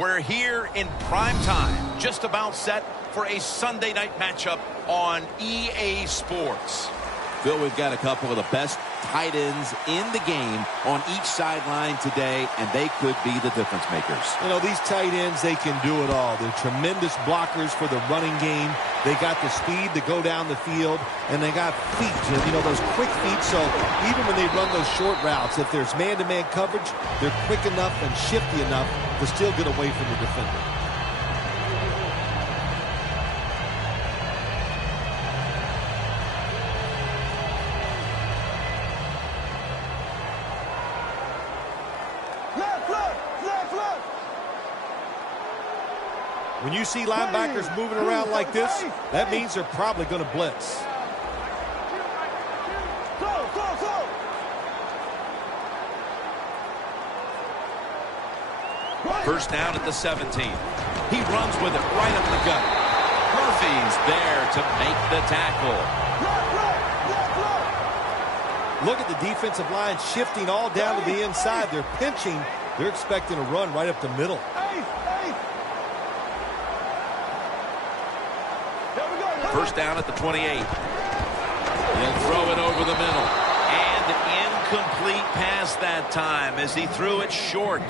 We're here in prime time, just about set for a Sunday night matchup on EA Sports. Phil, we've got a couple of the best tight ends in the game on each sideline today, and they could be the difference makers. You know, these tight ends, they can do it all. They're tremendous blockers for the running game. They got the speed to go down the field, and they got feet, you know, those quick feet. So even when they run those short routes, if there's man-to-man coverage, they're quick enough and shifty enough to still get away from the defender. When you see linebackers moving around like this, that means they're probably going to blitz. First down at the 17. He runs with it right up the gut. Murphy's there to make the tackle. Look at the defensive line shifting all down to the inside. They're pinching. They're expecting a run right up the middle. First down at the 28. He'll throw it over the middle. And incomplete pass that time as he threw it short.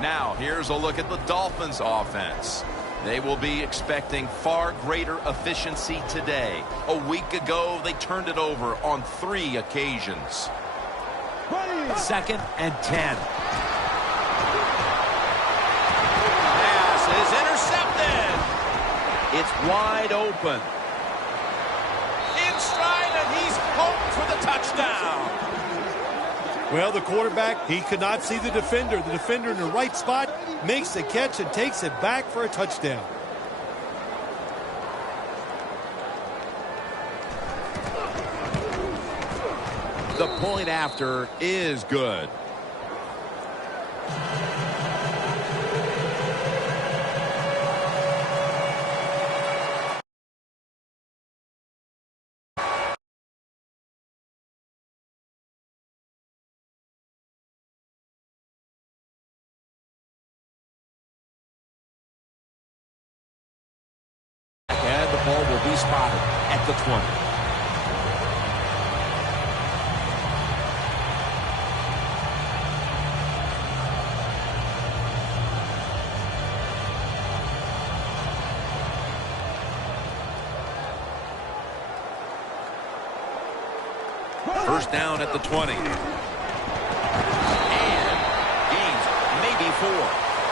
Now, here's a look at the Dolphins' offense. They will be expecting far greater efficiency today. A week ago, they turned it over on 3 occasions. 2nd and 10. Pass is intercepted. It's wide open. In stride, and he's home for the touchdown. Well, the quarterback, he could not see the defender. The defender in the right spot makes the catch and takes it back for a touchdown. The point after is good. And the ball will be spotted at the 20. First down at the 20. And he's maybe 4.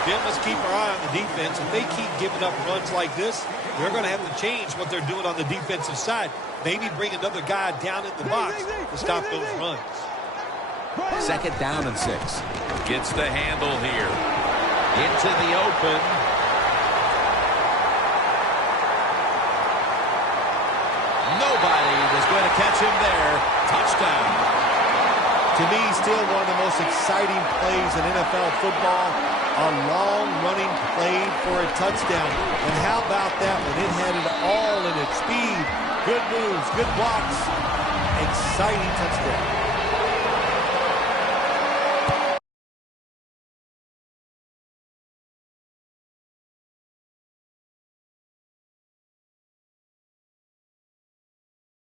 Then let's keep our eye on the defense. If they keep giving up runs like this, they're going to have to change what they're doing on the defensive side. Maybe bring another guy down in the box to stop those runs. 2nd down and 6. Gets the handle here. Into the open. Nobody was going to catch him there. Touchdown. To me, still one of the most exciting plays in NFL football. A long-running play for a touchdown. And how about that when it had it all in its speed? Good moves, good blocks. Exciting touchdown.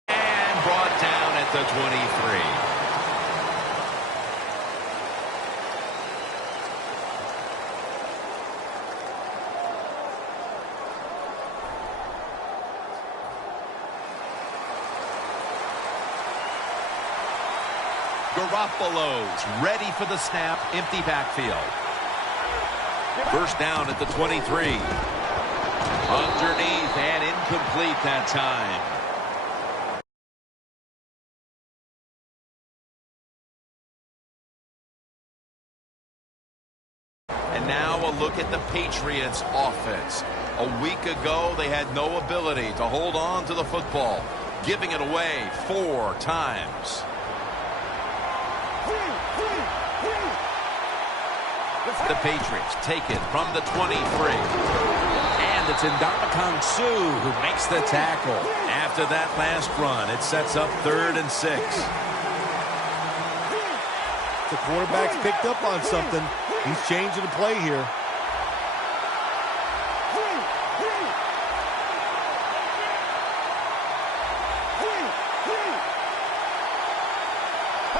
And brought down at the 23. Garoppolo's ready for the snap. Empty backfield. First down at the 23. Underneath and incomplete that time. And now a look at the Patriots offense. A week ago, they had no ability to hold on to the football, giving it away 4 times. The Patriots take it from the 23. And it's Ndamukong Suh who makes the tackle. After that last run, it sets up 3rd and 6. the quarterback's picked up on something. He's changing the play here.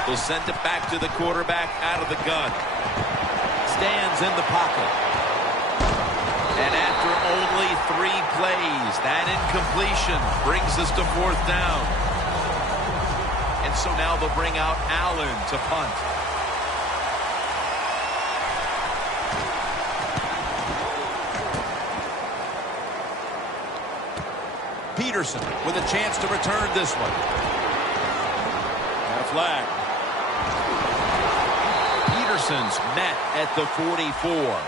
They'll send it back to the quarterback out of the gun. Stands in the pocket. And after only 3 plays, that incompletion brings us to 4th down. And so now they'll bring out Allen to punt. Peterson with a chance to return this one. And a flag. Peterson's met at the 44.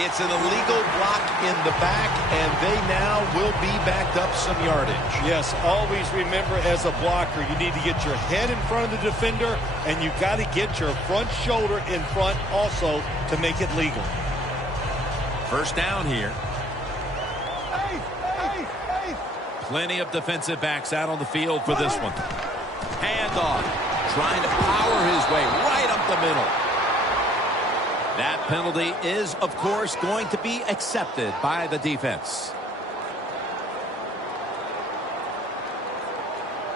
It's an illegal block in the back, and they now will be backed up some yardage. Yes, always remember as a blocker, you need to get your head in front of the defender, and you got to get your front shoulder in front also to make it legal. 1st down here. Plenty of defensive backs out on the field for this one. Handoff. Trying to power his way right up the middle. That penalty is, of course, going to be accepted by the defense.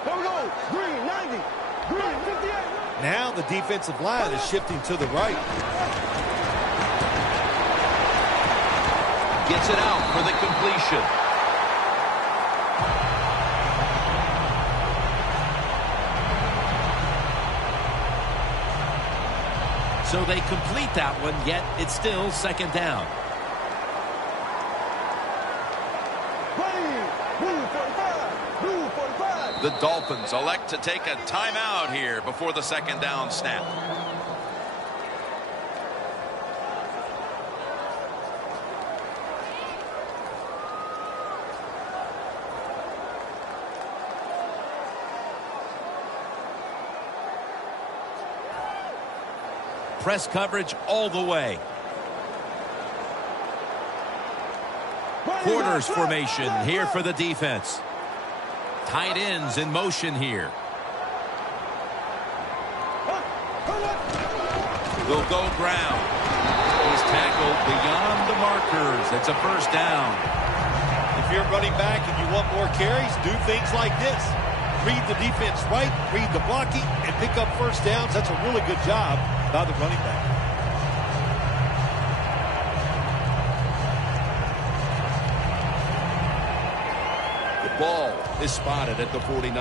Here we go. Green 90. Green 58. Now the defensive line is shifting to the right. Gets it out for the completion. So they complete that one, yet it's still 2nd down. Blue 45. The Dolphins elect to take a timeout here before the 2nd down snap. Press coverage all the way. Quarters formation here for the defense. Tight ends in motion here. They'll go ground. He's tackled beyond the markers. It's a 1st down. If you're running back and you want more carries, do things like this. Read the defense right, read the blocking, and pick up 1st downs. That's a really good job by the running back. The ball is spotted at the 49.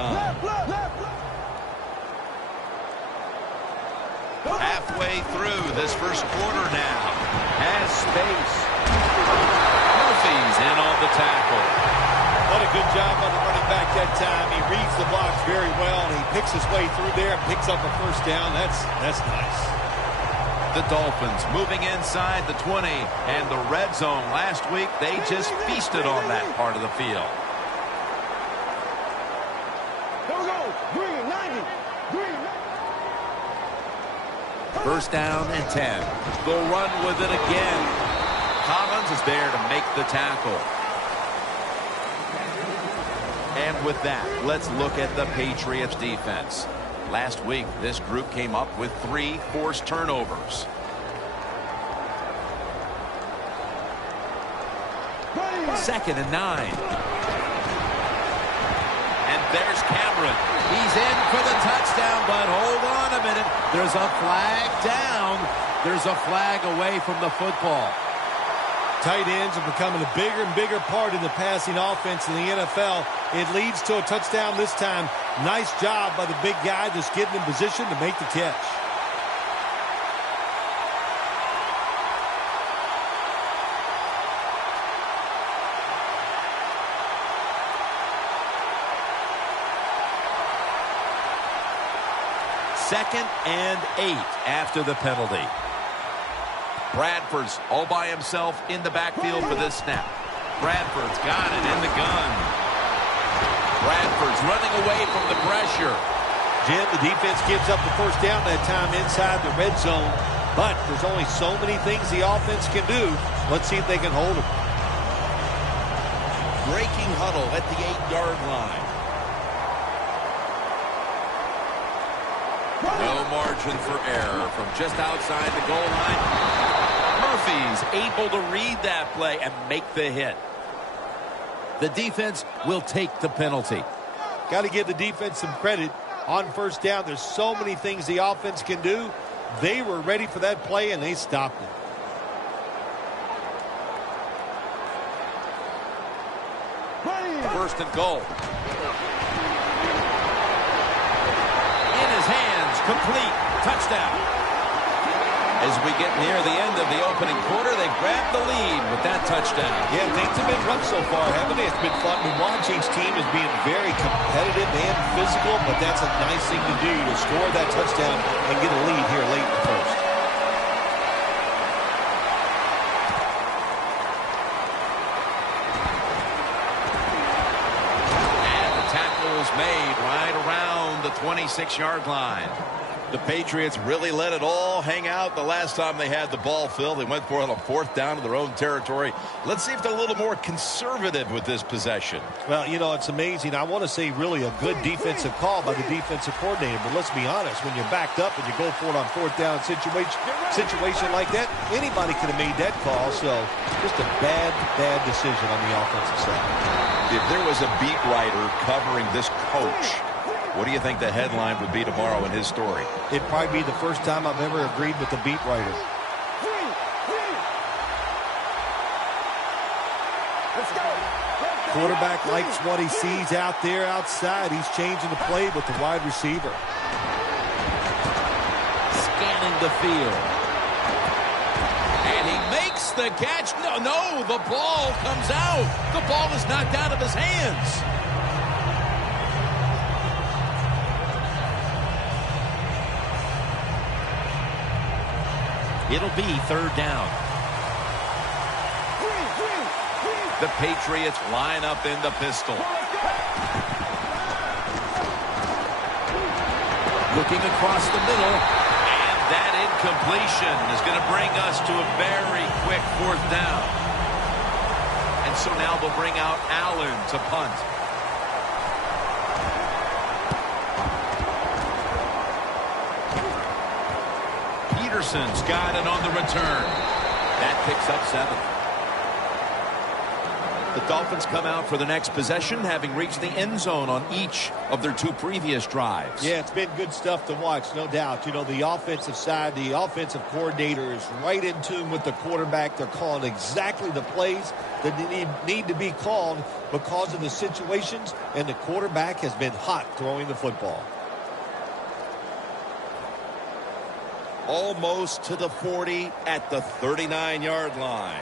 Halfway through this 1st quarter now. Has space. Murphy's in on the tackle. What a good job by the running back that time. He reads the box very well, and he picks his way through there and picks up a 1st down. That's nice. The Dolphins moving inside the 20 and the red zone. Last week, they just feasted on that part of the field. Here we go. Green 90. Green 90. 1st down and 10. They'll run with it again. Collins is there to make the tackle. And with that, let's look at the Patriots defense. Last week, this group came up with 3 forced turnovers. Second and 9. And there's Cameron. He's in for the touchdown, but hold on a minute. There's a flag down. There's a flag away from the football. Tight ends are becoming a bigger and bigger part in the passing offense in the NFL. It leads to a touchdown this time. Nice job by the big guy just getting in position to make the catch. Second and 8 after the penalty. Bradford's all by himself in the backfield for this snap. Bradford's got it in the gun. Bradford's running away from the pressure. Jim, the defense gives up the 1st down that time inside the red zone. But there's only so many things the offense can do. Let's see if they can hold them. Breaking huddle at the 8-yard line. No margin for error from just outside the goal line. Murphy's able to read that play and make the hit. The defense will take the penalty. Got to give the defense some credit. On first down, there's so many things the offense can do. They were ready for that play, and they stopped it. First and goal. In his hands, complete, touchdown. As we get near the end of the opening quarter, they grab the lead with that touchdown. Yeah, things have been rough so far, haven't they? It's been fun to watch. Each team is being very competitive and physical, but that's a nice thing to do, to score that touchdown and get a lead here late in the first. And the tackle is made right around the 26-yard line. The Patriots really let it all hang out the last time they had the ball, Phil. They went for it on a fourth down to their own territory. Let's see if they're a little more conservative with this possession. Well, you know, it's amazing. I want to say really a good defensive call by the defensive coordinator. But let's be honest, when you're backed up and you go for it on fourth down situation like that, anybody could have made that call. So just a bad decision on the offensive side. If there was a beat writer covering this coach, what do you think the headline would be tomorrow in his story? It'd probably be the first time I've ever agreed with the beat writer. Let's go. Quarterback likes what he sees out there outside. He's changing the play with the wide receiver. Scanning the field. And he makes the catch. No, the ball comes out. The ball is knocked out of his hands. It'll be third down. The Patriots line up in the pistol. Looking across the middle. And that incompletion is going to bring us to a very quick fourth down. And so now they'll bring out Allen to punt. Peterson's got it on the return. That picks up 7. The Dolphins come out for the next possession, having reached the end zone on each of their 2 previous drives. Yeah, it's been good stuff to watch, no doubt. You know, the offensive side, the offensive coordinator is right in tune with the quarterback. They're calling exactly the plays that need to be called because of the situations, and the quarterback has been hot throwing the football. Almost to the 40 at the 39-yard line.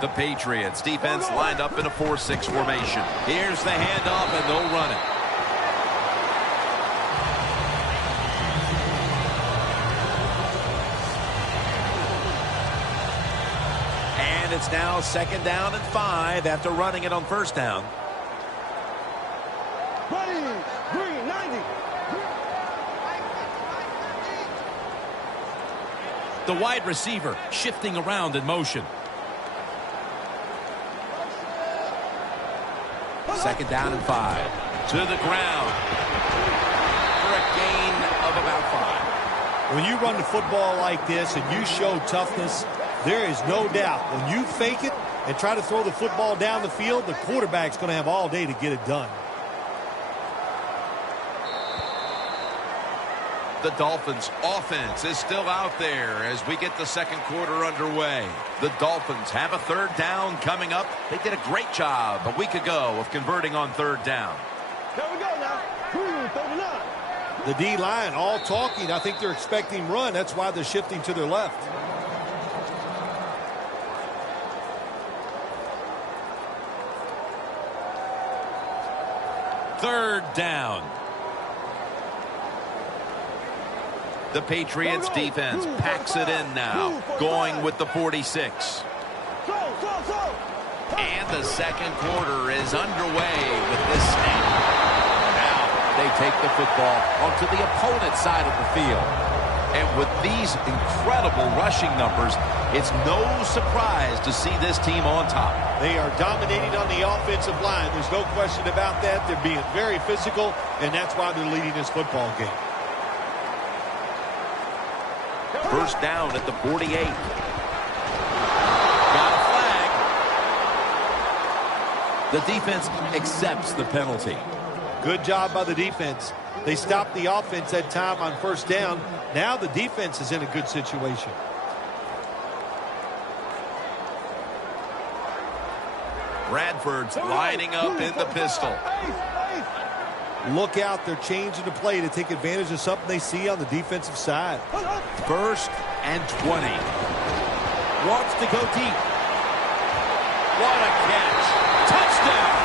The Patriots defense lined up in a 4-6 formation. Here's the handoff, and they'll run it. And it's now 2nd down and 5 after running it on first down. Ready, green, 90. The wide receiver shifting around in motion. 2nd down and 5. To the ground for a gain of about 5. When you run the football like this and you show toughness, there is no doubt when you fake it and try to throw the football down the field, the quarterback's going to have all day to get it done. The Dolphins offense is still out there as we get the second quarter underway. The Dolphins have a 3rd down coming up. They did a great job a week ago of converting on 3rd down. There we go now. Green, 39. The D-line all talking. I think they're expecting run. That's why they're shifting to their left. Third down. The Patriots defense packs it in now, going with the 46. And the second quarter is underway with this snap. Now they take the football onto the opponent's side of the field. And with these incredible rushing numbers, it's no surprise to see this team on top. They are dominating on the offensive line. There's no question about that. They're being very physical, and that's why they're leading this football game. First down at the 48. Got a flag. The defense accepts the penalty. Good job by the defense. They stopped the offense that time on first down. Now the defense is in a good situation. Bradford's lining up in the pistol. Look out, they're changing the play to take advantage of something they see on the defensive side. First and 20. Wants to go deep. What a catch. Touchdown.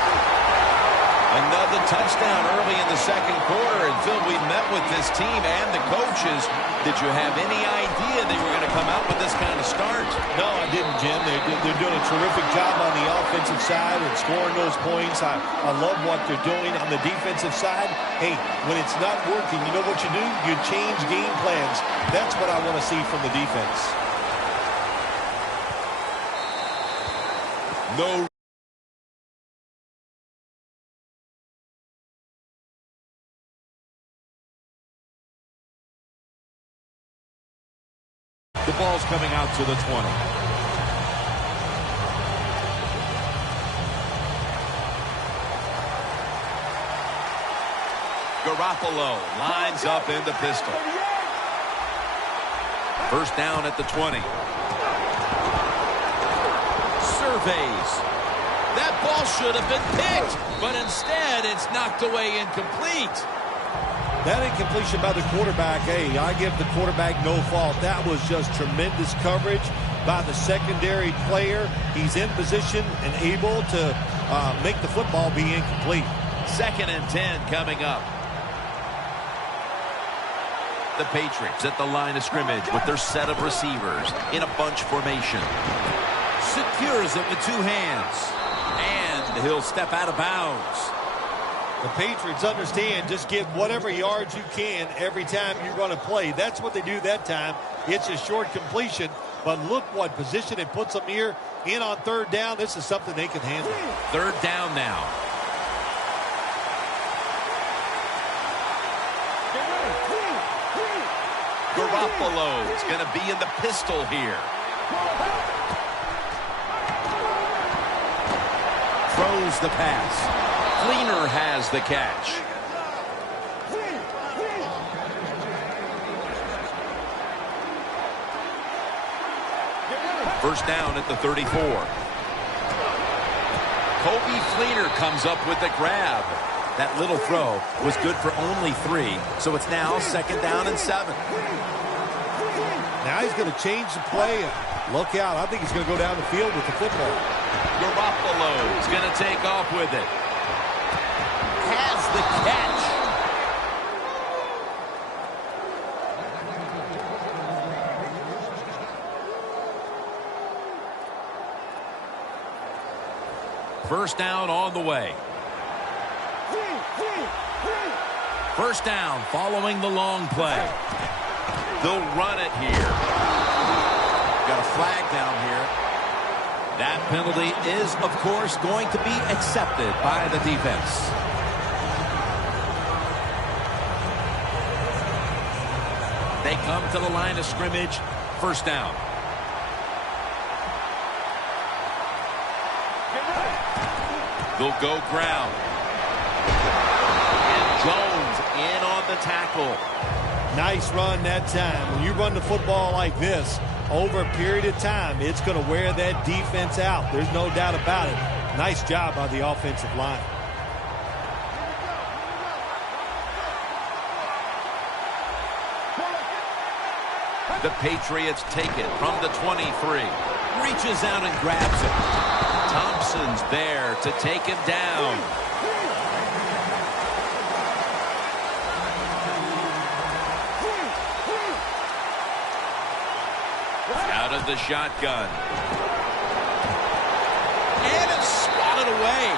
Another touchdown early in the second quarter. And Phil, we met with this team and the coaches. Did you have any idea they were going to come out with this kind of start? No, I didn't, Jim. They're doing a terrific job on the offensive side and scoring those points. I love what they're doing on the defensive side. Hey, when it's not working, you know what you do? You change game plans. That's what I want to see from the defense. No. The ball's coming out to the 20. Garoppolo lines up in the pistol. First down at the 20. Surveys. That ball should have been picked, but instead it's knocked away incomplete. That incompletion by the quarterback, hey, I give the quarterback no fault. That was just tremendous coverage by the secondary player. He's in position and able to make the football be incomplete. Second and 10 coming up. The Patriots at the line of scrimmage with their set of receivers in a bunch formation. Secures it with two hands. And he'll step out of bounds. The Patriots understand just get whatever yards you can every time you run a play. That's what they do that time. It's a short completion, but look what position it puts them here in on third down. This is something they can handle. Third down now. Garoppolo is going to be in the pistol here. Throws the pass. Fleener has the catch. First down at the 34. Kobe Fleener comes up with the grab. That little throw was good for only 3, so it's now second down and 7. Now he's going to change the play. Look out. I think he's going to go down the field with the football. Garoppolo is going to take off with it. Has the catch. First down on the way. First down following the long play. They'll run it here. Got a flag down here. That penalty is, of course, going to be accepted by the defense. They come to the line of scrimmage. First down. They'll go ground. And Jones in on the tackle. Nice run that time. When you run the football like this, over a period of time, it's going to wear that defense out. There's no doubt about it. Nice job by the offensive line. The Patriots take it from the 23. Reaches out and grabs it. Thompson's there to take him down. Out of the shotgun. And it's swatted away.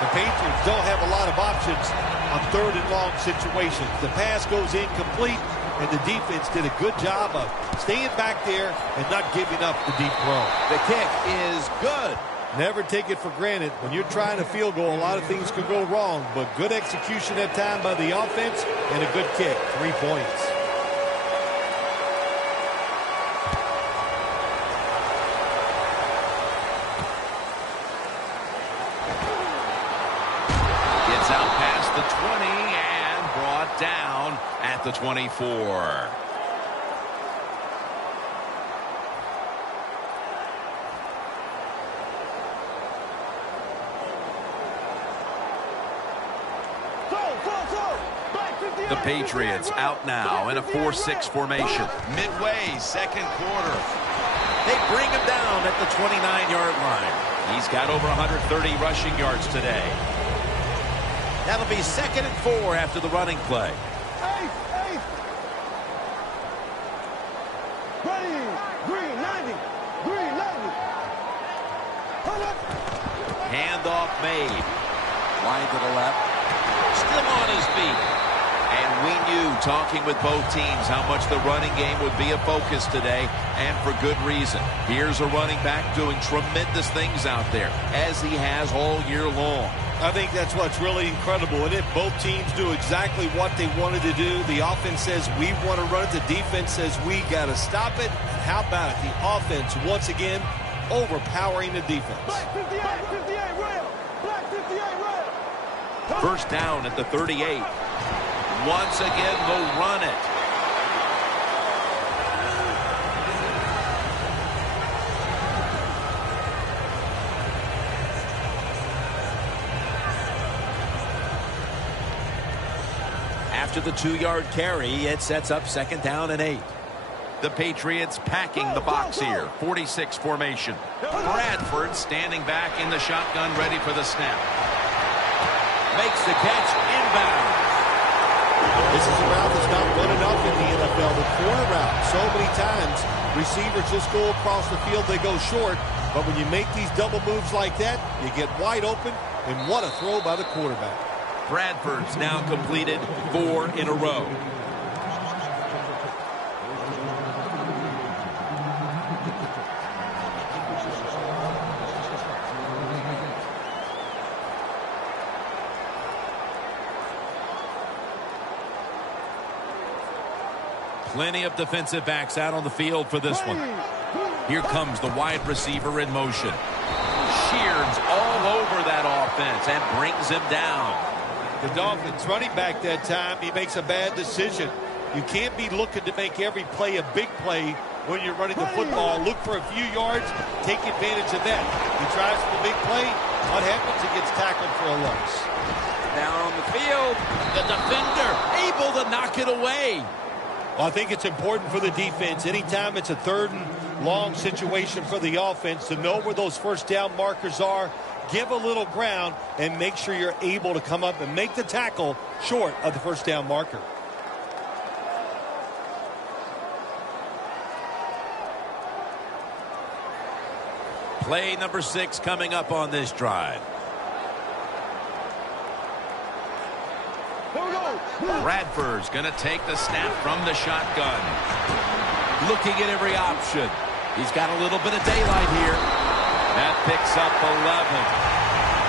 The Patriots don't have a lot of options on third and long situations. The pass goes incomplete, and the defense did a good job of staying back there and not giving up the deep throw. The kick is good. Never take it for granted. When you're trying a field goal, a lot of things could go wrong, but good execution that time by the offense and a good kick. 3 points. the 20 and brought down at the 24. The Patriots out now in a 4-6 formation. Midway, second quarter. They bring him down at the 29-yard line. He's got over 130 rushing yards today. That'll be 2nd and 4 after the running play. Ready, green 90, green 90. Handoff made. Wide to the left. Still on his feet. And we knew, talking with both teams, how much the running game would be a focus today, and for good reason. Here's a running back doing tremendous things out there, as he has all year long. I think that's what's really incredible in it. Both teams do exactly what they wanted to do. The offense says we want to run it. The defense says we got to stop it. And how about it? The offense, once again, overpowering the defense. Black 58 rail. Black 58 rail. First down at the 38. Once again, they'll run it. After the 2-yard carry, it sets up 2nd down and 8. The Patriots packing the box here. 46 formation. Bradford standing back in the shotgun, ready for the snap. Makes the catch inbound. This is a route that's not run enough in the NFL. The corner route, so many times, receivers just go across the field, they go short. But when you make these double moves like that, you get wide open, and what a throw by the quarterback. Bradford's now completed 4 in a row. Plenty of defensive backs out on the field for this one. Here comes the wide receiver in motion. Sheards all over that offense and brings him down. The Dolphins running back that time, he makes a bad decision. You can't be looking to make every play a big play when you're running the football. Look for a few yards, take advantage of that. He tries for the big play. What happens? He gets tackled for a loss. Down on the field, the defender able to knock it away. Well, I think it's important for the defense. Anytime it's a 3rd and long situation for the offense, to know where those first down markers are, give a little ground, and make sure you're able to come up and make the tackle short of the first down marker. Play number 6 coming up on this drive. Bradford's going to take the snap from the shotgun. Looking at every option. He's got a little bit of daylight here. That picks up 11.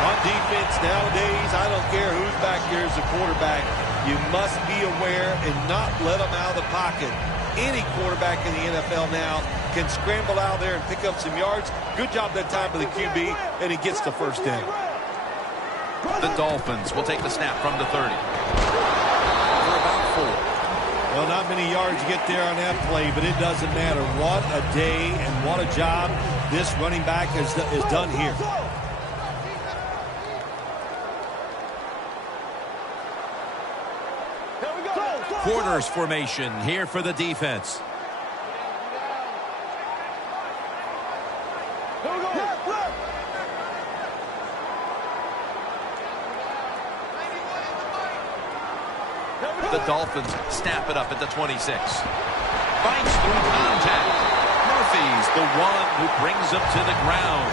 On defense nowadays, I don't care who's back there as a quarterback. You must be aware and not let them out of the pocket. Any quarterback in the NFL now can scramble out there and pick up some yards. Good job that time for the QB, and he gets the first down. The Dolphins will take the snap from the 30. Well, not many yards to get there on that play, but it doesn't matter. What a day and what a job this running back has done here. Corners formation here for the defense. The Dolphins snap it up at the 26. Fights through contact. Murphy's the one who brings him to the ground.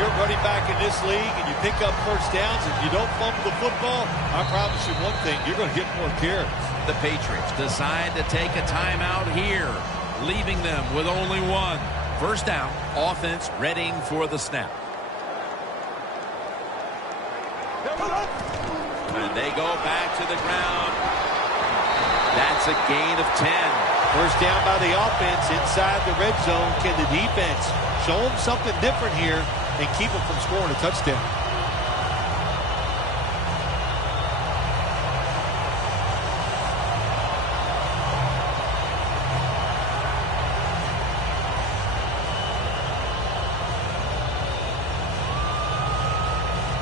You're running back in this league and you pick up first downs. If you don't fumble the football, I promise you one thing, you're going to get more carries. The Patriots decide to take a timeout here, leaving them with only 1. First down, offense readying for the snap. And they go back to the ground. That's a gain of 10. First down by the offense inside the red zone. Can the defense show them something different here and keep them from scoring a touchdown?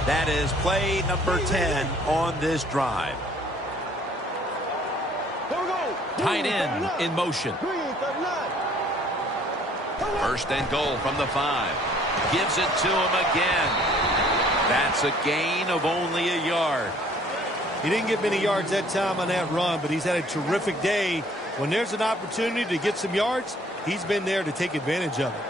That is play number 10 on this drive. Here we go. Tight end in motion. 39. First and goal from the 5. Gives it to him again. That's a gain of only a yard. He didn't get many yards that time on that run, but he's had a terrific day. When there's an opportunity to get some yards, he's been there to take advantage of it.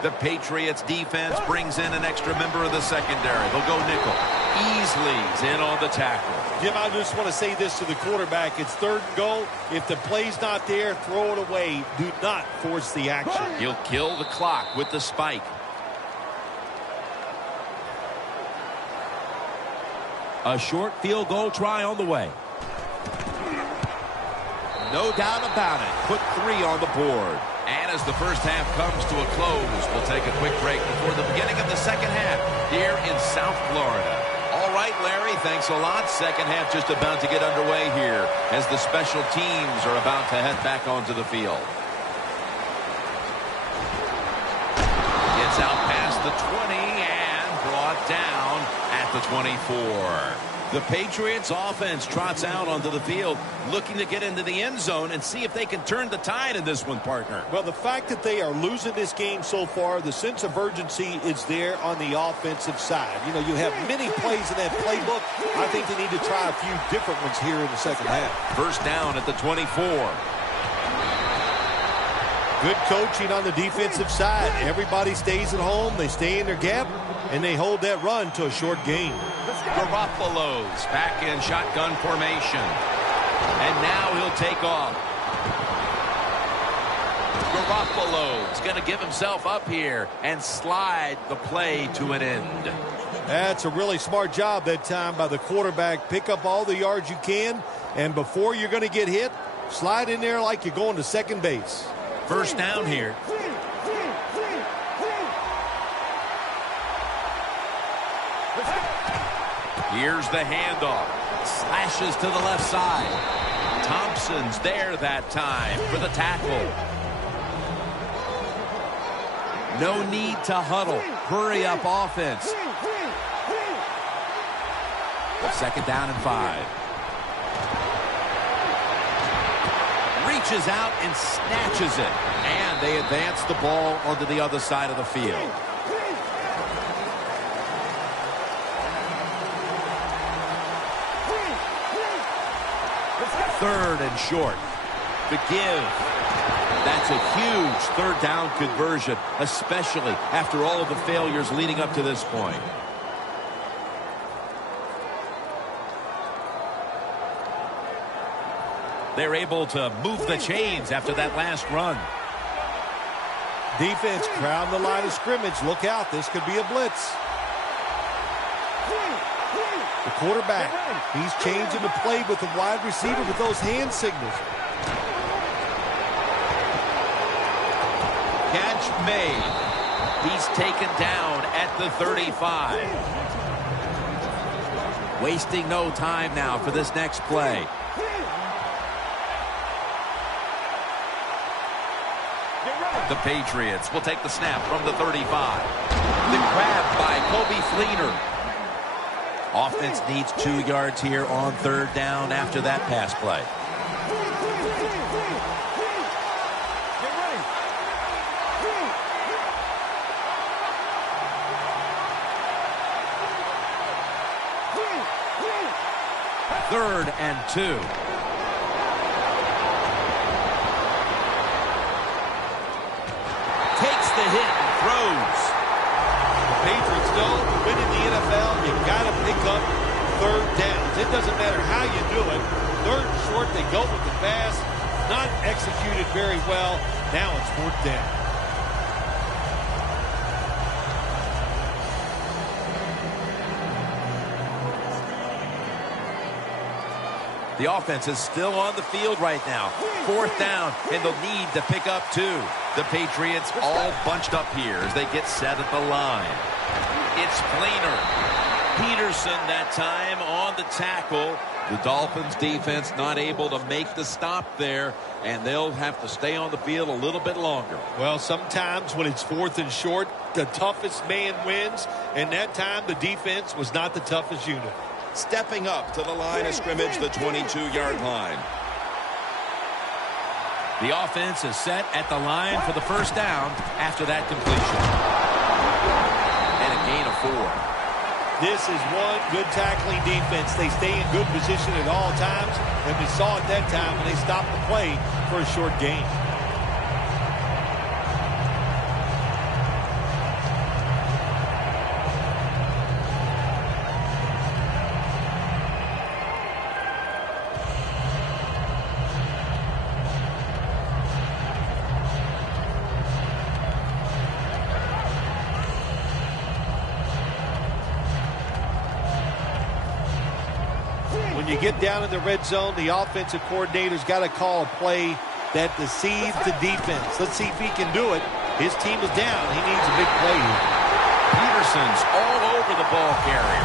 The Patriots defense brings in an extra member of the secondary. They'll go nickel. Easley's in on the tackle. Jim, I just want to say this to the quarterback. It's 3rd and goal. If the play's not there, throw it away. Do not force the action. He'll kill the clock with the spike. A short field goal try on the way. No doubt about it. Put 3 on the board. And as the first half comes to a close, we'll take a quick break before the beginning of the second half here in South Florida. All right, Larry, thanks a lot. Second half just about to get underway here as the special teams are about to head back onto the field. Gets out past the 20 and brought down at the 24. The Patriots offense trots out onto the field looking to get into the end zone and see if they can turn the tide in this one, partner. Well, the fact that they are losing this game so far, the sense of urgency is there on the offensive side. You know, you have many plays in that playbook. I think they need to try a few different ones here in the second half. First down at the 24. Good coaching on the defensive side. Everybody stays at home. They stay in their gap, and they hold that run to a short gain. Garoppolo's back in shotgun formation. And now he'll take off. Garoppolo's going to give himself up here and slide the play to an end. That's a really smart job that time by the quarterback. Pick up all the yards you can, and before you're going to get hit, slide in there like you're going to second base. First down here. Here's the handoff. Slashes to the left side. Thompson's there that time for the tackle. No need to huddle. Hurry up offense. Second down and 5. Reaches out and snatches it. And they advance the ball onto the other side of the field. Third and short. The give. That's a huge third down conversion, especially after all of the failures leading up to this point. They're able to move the chains after that last run. Defense crowding the line of scrimmage. Look out. This could be a blitz. The quarterback, he's changing the play with the wide receiver with those hand signals. Catch made. He's taken down at the 35. Wasting no time now for this next play. The Patriots will take the snap from the 35. The grab by Kobe Fleener. Offense needs 2 yards here on third down after that pass play. Third and 2. Takes the hit and throws. The Patriots know to win in the NFL, you got to pick up third downs. It doesn't matter how you do it. Third and short, they go with the pass. Not executed very well. Now it's fourth down. The offense is still on the field right now. Fourth down, and they'll need to pick up 2. The Patriots all bunched up here as they get set at the line. It's Fleener. Peterson that time on the tackle. The Dolphins defense not able to make the stop there, and they'll have to stay on the field a little bit longer. Well, sometimes when it's 4th and short, the toughest man wins, and that time the defense was not the toughest unit. Stepping up to the line of scrimmage, the 22-yard line. The offense is set at the line for the first down after that completion. And a gain of 4. This is one good tackling defense. They stay in good position at all times, and we saw at that time when they stopped the play for a short gain. When you get down in the red zone, the offensive coordinator's got to call a play that deceives the defense. Let's see if he can do it. His team is down. He needs a big play here. Peterson's all over the ball carrier.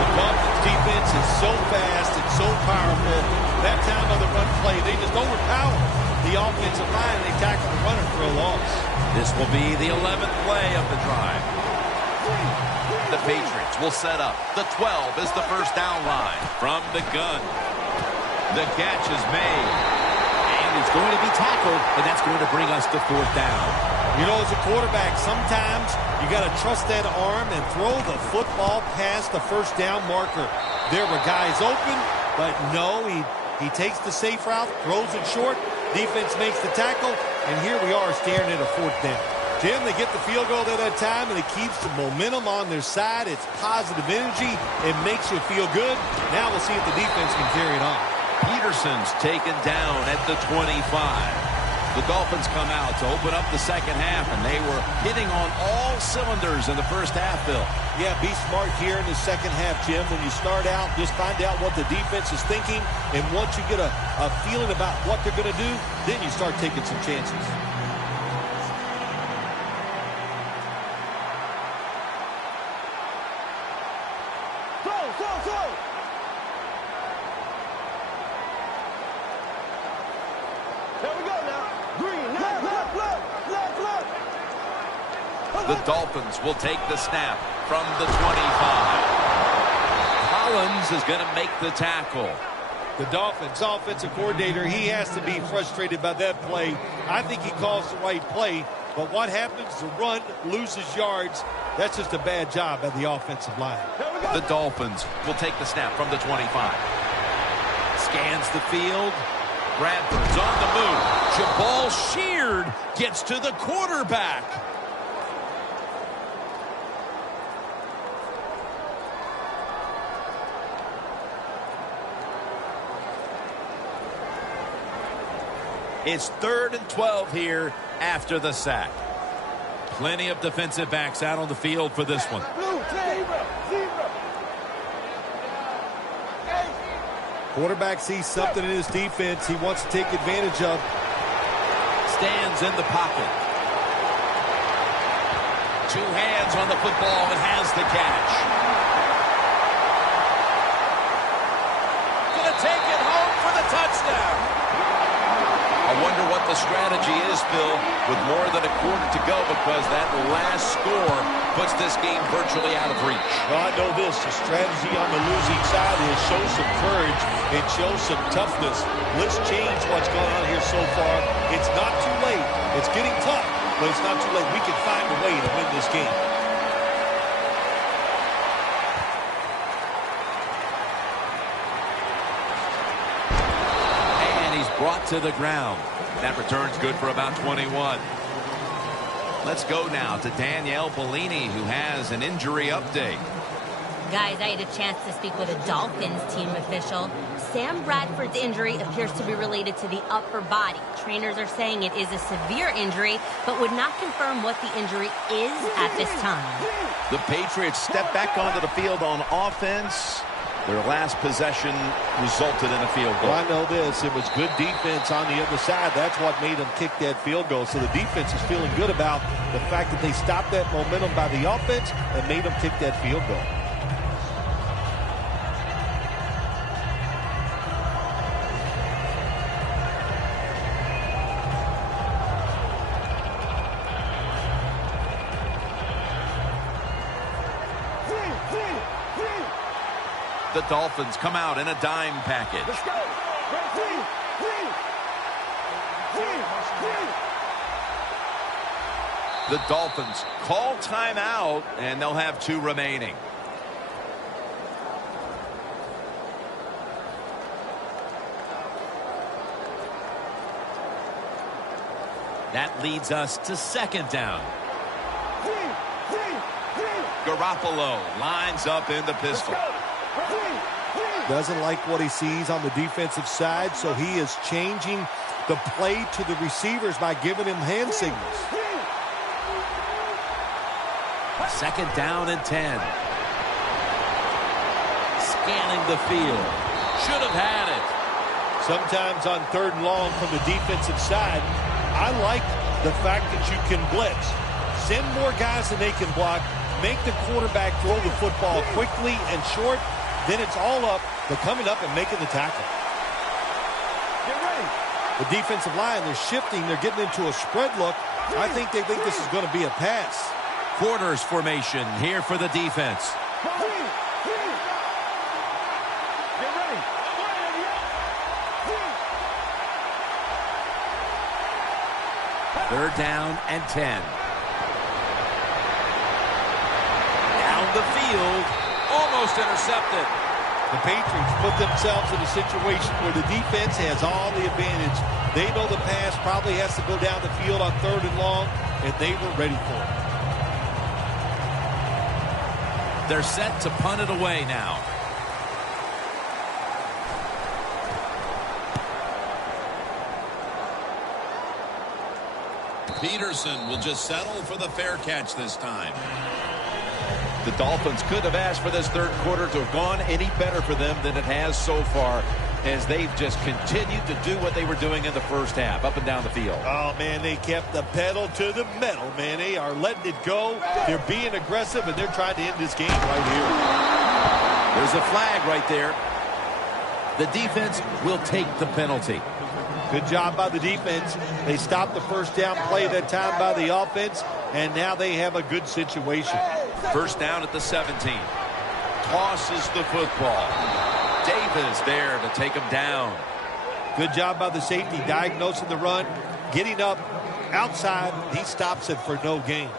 The Dolphins defense is so fast and so powerful. That time on the run play, they just overpower the offensive line. They tackle the runner for a loss. This will be the 11th play of the drive. The Patriots will set up. The 12 is the first down line from the gun. The catch is made. And he's going to be tackled, and that's going to bring us to 4th down. You know, as a quarterback, sometimes you got to trust that arm and throw the football past the first down marker. There were guys open, but no, he takes the safe route, throws it short. Defense makes the tackle, and here we are staring at a 4th down. Jim, they get the field goal at that time, and it keeps the momentum on their side. It's positive energy. It makes you feel good. Now we'll see if the defense can carry it on. Peterson's taken down at the 25. The Dolphins come out to open up the second half, and they were hitting on all cylinders in the first half, Bill. Yeah, be smart here in the second half, Jim. When you start out, just find out what the defense is thinking, and once you get a feeling about what they're going to do, then you start taking some chances. The Dolphins will take the snap from the 25. Collins is going to make the tackle. The Dolphins offensive coordinator, he has to be frustrated by that play. I think he calls the right play, but what happens? The run loses yards. That's just a bad job by the offensive line. The Dolphins will take the snap from the 25. Scans the field. Bradford's on the move. Jabal Sheard gets to the quarterback. It's 3rd and 12 here after the sack. Plenty of defensive backs out on the field for this one. Quarterback sees something in his defense he wants to take advantage of. Stands in the pocket. 2 hands on the football and has the catch. Gonna take it home for the touchdown. I wonder what the strategy is, Phil, with more than a quarter to go, because that last score puts this game virtually out of reach. Well, I know this. The strategy on the losing side is show some courage and show some toughness. Let's change what's gone on here so far. It's not too late. It's getting tough, but it's not too late. We can find a way to win this game. Brought to the ground. That return's good for about 21. Let's go now to Danielle Bellini, who has an injury update. Guys, I had a chance to speak with a Dolphins team official. Sam Bradford's injury appears to be related to the upper body. Trainers are saying it is a severe injury, but would not confirm what the injury is at this time. The Patriots step back onto the field on offense. Their last possession resulted in a field goal. Well, I know this. It was good defense on the other side. That's what made them kick that field goal. So the defense is feeling good about the fact that they stopped that momentum by the offense and made them kick that field goal. The Dolphins come out in a dime package. Let's go. The Dolphins call timeout, and they'll have 2 remaining. That leads us to 2nd down. Garoppolo lines up in the pistol. Doesn't like what he sees on the defensive side, so he is changing the play to the receivers by giving him hand signals. 2nd down and 10. Scanning the field. Should have had it. Sometimes on 3rd and long from the defensive side, I like the fact that you can blitz. Send more guys than they can block. Make the quarterback throw the football quickly and short. Then it's all up to coming up and making the tackle. Get ready. The defensive line, they're shifting. They're getting into a spread look. I think they think this is going to be a pass. Quarters formation here for the defense. Get ready. 3rd down and 10. Down the field. Almost intercepted. The Patriots put themselves in a situation where the defense has all the advantage. They know the pass probably has to go down the field on 3rd and long, and they were ready for it. They're set to punt it away now. Peterson will just settle for the fair catch this time. The Dolphins could have asked for this 3rd quarter to have gone any better for them than it has so far, as they've just continued to do what they were doing in the 1st half, up and down the field. Oh, man, they kept the pedal to the metal, man. They are letting it go. They're being aggressive, and they're trying to end this game right here. There's a flag right there. The defense will take the penalty. Good job by the defense. They stopped the 1st down play that time by the offense, and now they have a good situation. 1st down at the 17. Tosses the football. Davis there to take him down. Good job by the safety diagnosing the run, getting up outside. He stops it for no gain.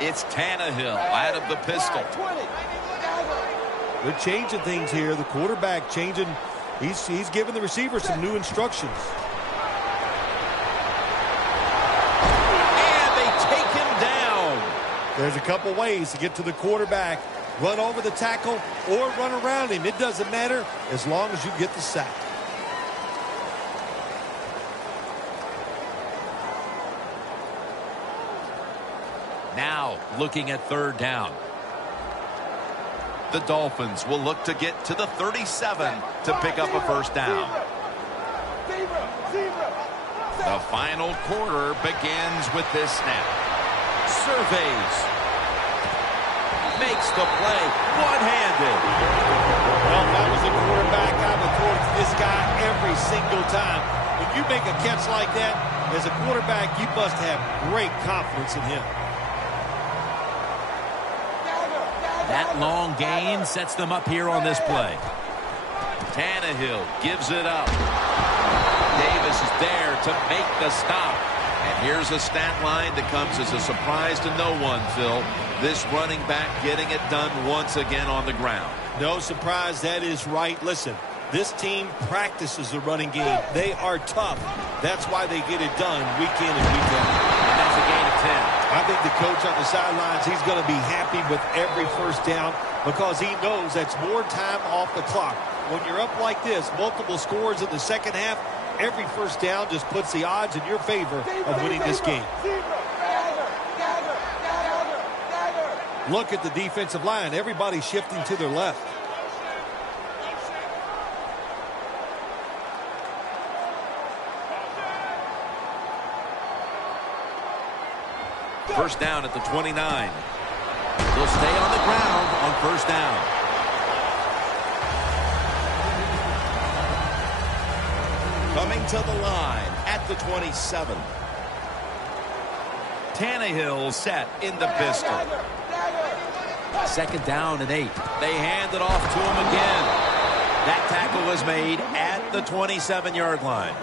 It's Tannehill out of the pistol. They're changing things here. The quarterback changing. He's giving the receiver some new instructions. There's a couple ways to get to the quarterback. Run over the tackle or run around him. It doesn't matter as long as you get the sack. Now looking at 3rd down. The Dolphins will look to get to the 37 to pick up a 1st down. The final quarter begins with this snap. Surveys. Makes the play one-handed. Well, if I was a quarterback, I would throw it to this guy every single time. When you make a catch like that, as a quarterback, you must have great confidence in him. That long gain sets them up here on this play. Tannehill gives it up. Davis is there to make the stop. And here's a stat line that comes as a surprise to no one, Phil. This running back getting it done once again on the ground. No surprise, that is right. Listen, this team practices the running game. They are tough. That's why they get it done week in and week out. And that's a gain of 10. I think the coach on the sidelines, he's going to be happy with every 1st down because he knows that's more time off the clock. When you're up like this, multiple scores in the 2nd half, every 1st down just puts the odds in your favor of winning this game. Look at the defensive line. Everybody's shifting to their left. First down at the 29. They'll stay on the ground on 1st down. coming to the line at the 27. Tannehill set in the pistol. 2nd down and 8. They hand it off to him again. That tackle was made at the 27-yard line.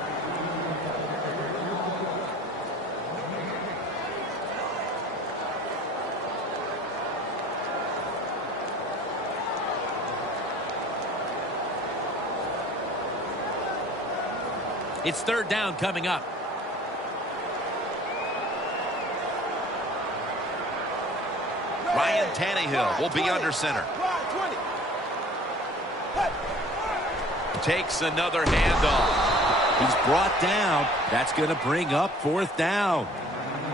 It's 3rd down coming up. Ryan Tannehill will be under center. Takes another handoff. He's brought down. That's going to bring up 4th down.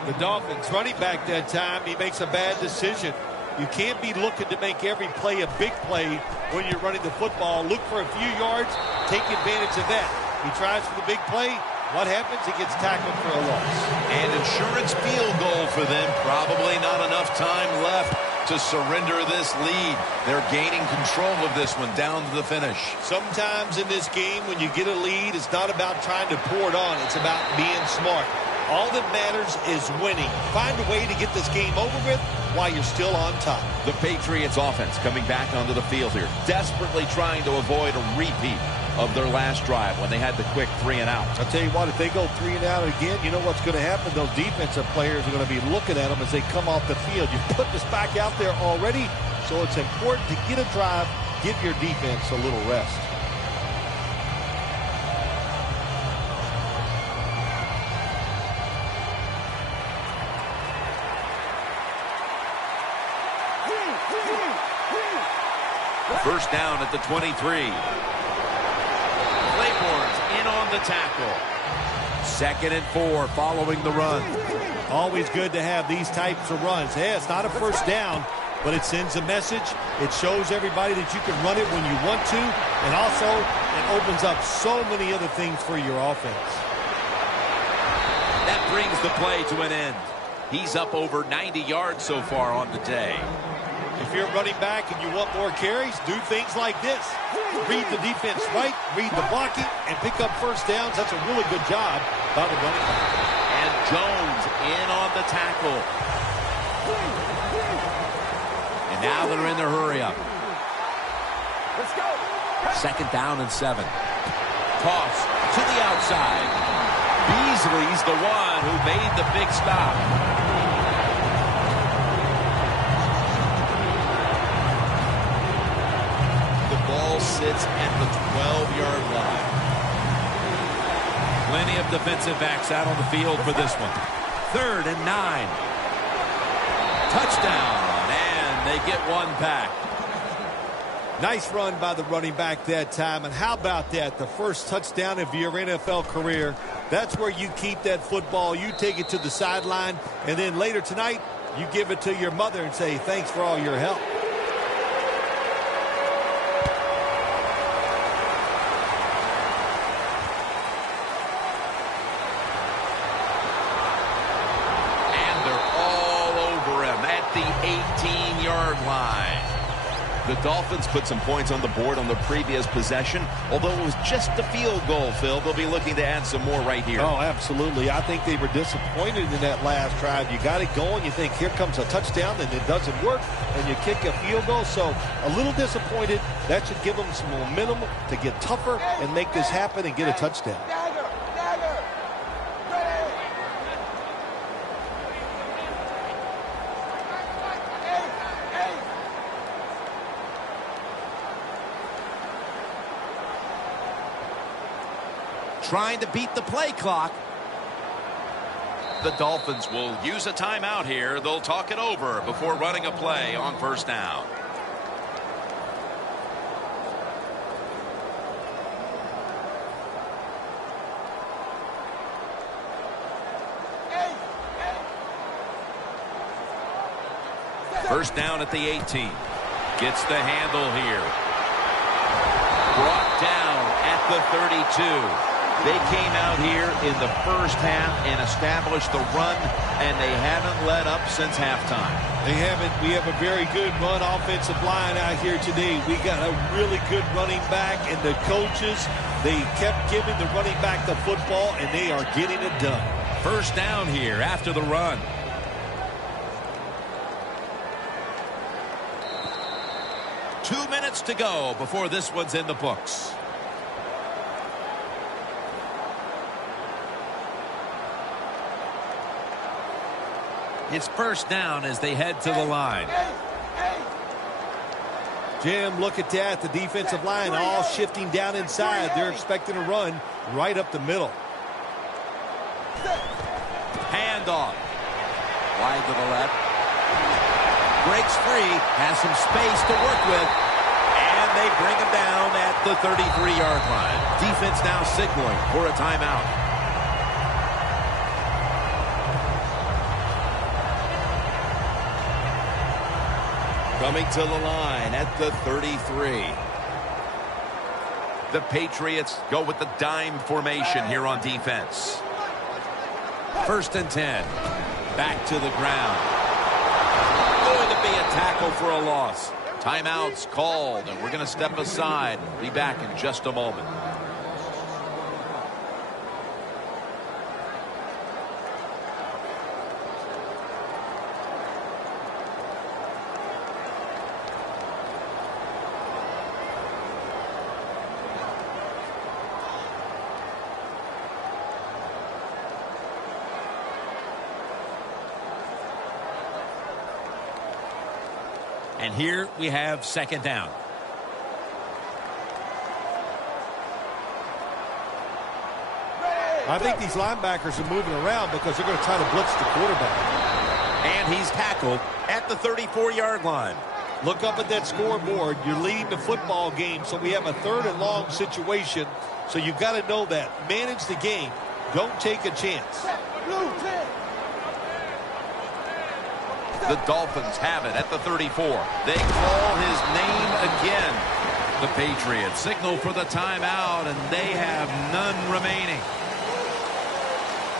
The Dolphins running back that time, he makes a bad decision. You can't be looking to make every play a big play when you're running the football. Look for a few yards. Take advantage of that. He tries for the big play. What happens? He gets tackled for a loss. An insurance field goal for them. Probably not enough time left to surrender this lead. They're gaining control of this one down to the finish. Sometimes in this game, when you get a lead, it's not about trying to pour it on. It's about being smart. All that matters is winning. Find a way to get this game over with while you're still on top. The Patriots offense coming back onto the field here, desperately trying to avoid a repeat of their last drive when they had the quick 3 and out. I'll tell you what, if they go 3 and out again, you know what's going to happen? Those defensive players are going to be looking at them as they come off the field. You put this back out there already, so it's important to get a drive, give your defense a little rest. First down at the 23. Claiborne's in on the tackle. 2nd and 4 following the run. Always good to have these types of runs. Hey, it's not a first down, but it sends a message. It shows everybody that you can run it when you want to, and also it opens up so many other things for your offense. That brings the play to an end. He's up over 90 yards so far on the day. If you're running back and you want more carries, do things like this. Read the defense right, read the blocking, and pick up first downs. That's a really good job by the running back. And Jones in on the tackle. And now they're in their hurry-up. Let's go. 2nd down and 7. Toss to the outside. Beasley's the one who made the big stop. Ball sits at the 12-yard line. Plenty of defensive backs out on the field for this one. 3rd and 9. Touchdown, and they get one back. Nice run by the running back that time, and how about that? The first touchdown of your NFL career. That's where you keep that football. You take it to the sideline, and then later tonight, you give it to your mother and say, thanks for all your help. The 18-yard line. The Dolphins put some points on the board on the previous possession. Although it was just a field goal, Phil, they'll be looking to add some more right here. Oh, absolutely. I think they were disappointed in that last drive. You got it going. You think, here comes a touchdown, and it doesn't work, and you kick a field goal. So a little disappointed. That should give them some momentum to get tougher and make this happen and get a touchdown. Trying to beat the play clock. The Dolphins will use a timeout here. They'll talk it over before running a play on first down. First down at the 18. Gets the handle here. Brought down at the 32. They came out here in the first half and established the run, and they haven't let up since halftime. They haven't. We have a very good run offensive line out here today. We got a really good running back, and the coaches They kept giving the running back the football, and they are getting it done. First down here after the run. Two minutes to go before this one's in the books. It's first down as they head to the line. Jim, look at that. The defensive line all shifting down inside. They're expecting a run right up the middle. Handoff. Wide to the left. Breaks free. Has some space to work with. And they bring him down at the 33-yard line. Defense now signaling for a timeout. Coming to the line at the 33. The Patriots go with the dime formation here on defense. First and 10. Back to the ground. Going to be a tackle for a loss. Timeout's called, and we're going to step aside. Be back in just a moment. And here we have second down. I think these linebackers are moving around because they're going to try to blitz the quarterback. And he's tackled at the 34-yard line. Look up at that scoreboard. You're leading the football game, so we have a third and long situation. So you've got to know that. Manage the game. Don't take a chance. The Dolphins have it at the 34. They call his name again. The Patriots signal for the timeout, and they have none remaining.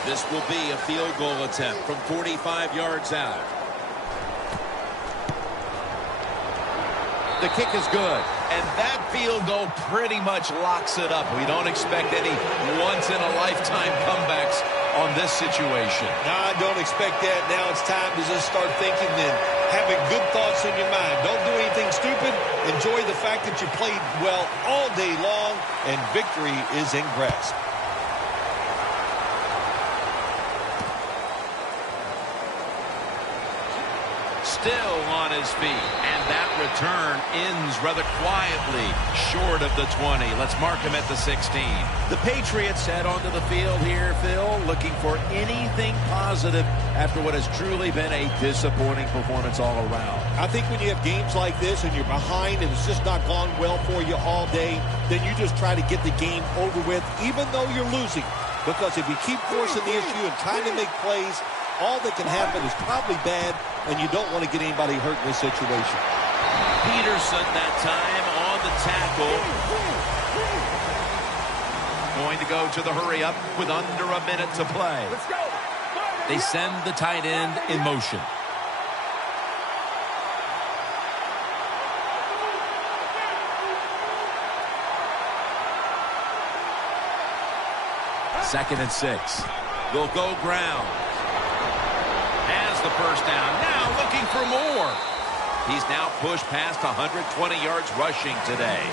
This will be a field goal attempt from 45 yards out. The kick is good, and that field goal pretty much locks it up. We don't expect any once-in-a-lifetime comebacks on this situation. No, I don't expect that. Now it's time to just start thinking and having good thoughts in your mind. Don't do anything stupid. Enjoy the fact that you played well all day long, and victory is in grasp. Still on his feet, and that return ends rather quietly short of the 20. Let's mark him at the 16. The Patriots head onto the field here, Phil, looking for anything positive after what has truly been a disappointing performance all around. I think when you have games like this and you're behind and it's just not gone well for you all day, then you just try to get the game over with, even though you're losing. Because if you keep forcing the issue and trying to make plays, all that can happen is probably bad, and you don't want to get anybody hurt in this situation. Peterson that time on the tackle. Going to go to the hurry-up with under a minute to play. They send the tight end in motion. Second and 6. They'll go ground. Has the first down. Now looking for more. He's now pushed past 120 yards rushing today.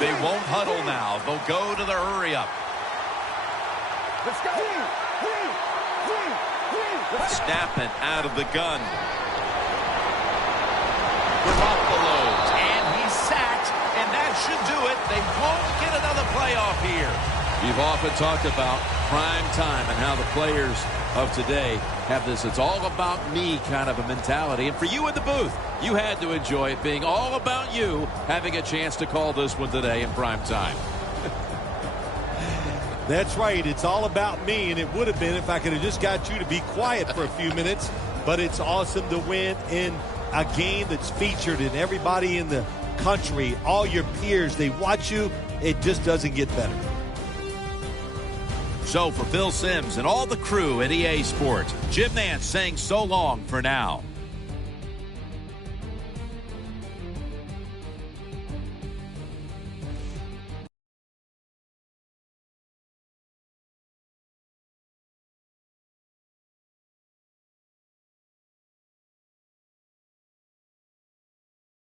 They won't huddle now. They'll go to the hurry-up. Snapping out of the gun. Buffaloes. And he's sacked, and that should do it. They won't get another playoff here. You've often talked about prime time and how the players of today have this "it's all about me" kind of a mentality. And for you in the booth, you had to enjoy it being all about you, having a chance to call this one today in prime time. That's right. It's all about me, and it would have been if I could have just got you to be quiet for a few minutes. But it's awesome to win in a game that's featured in everybody in the country, all your peers. They watch you. It just doesn't get better. So for Phil Simms and all the crew at EA Sports, Jim Nance saying so long for now.